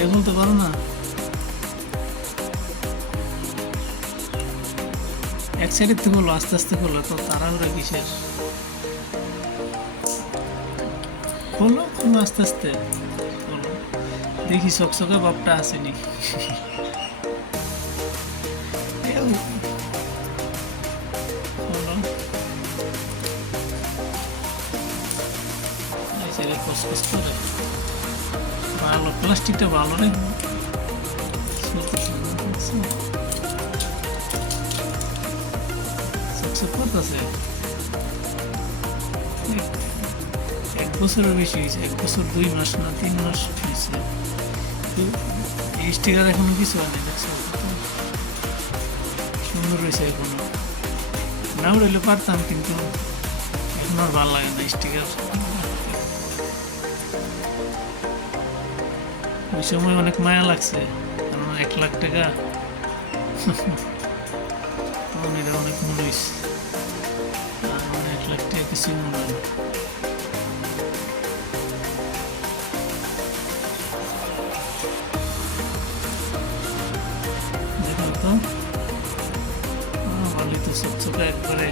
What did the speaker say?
এটা বলতে পারো না? এক সাইডের থেকে বলো, আস্তে আস্তে বলো, তো তাড়াহুড়া কিসের? বলো বলো, আস্তে আস্তে বলো, দেখি চকচকে বাপটা আসেনি। বলো, এই ছেলে কসকস করে। ভালো, প্লাস্টিকটা ভালো রে। চকচক করতেছে। এক বছরের বেশি হয়েছে, 1 বছর 2 মাস না 3 মাস হয়েছে। এই স্টিকার এখনো কিছু হয়নি, দেখছো? সুন্দর রয়েছে এখনো। না উড়াইলে পারতাম, কিন্তু এখন আর ভালো লাগে না স্টিকার। ওই সময় অনেক মায়া লাগছে, কারণ 1 লাখ টাকা তখন এটা অনেক মনে হয়েছে। আর মানে 1 লাখ টাকা কিছুই মনে হয় না। দেখো তো, ভালোই তো চকচকে একবারে।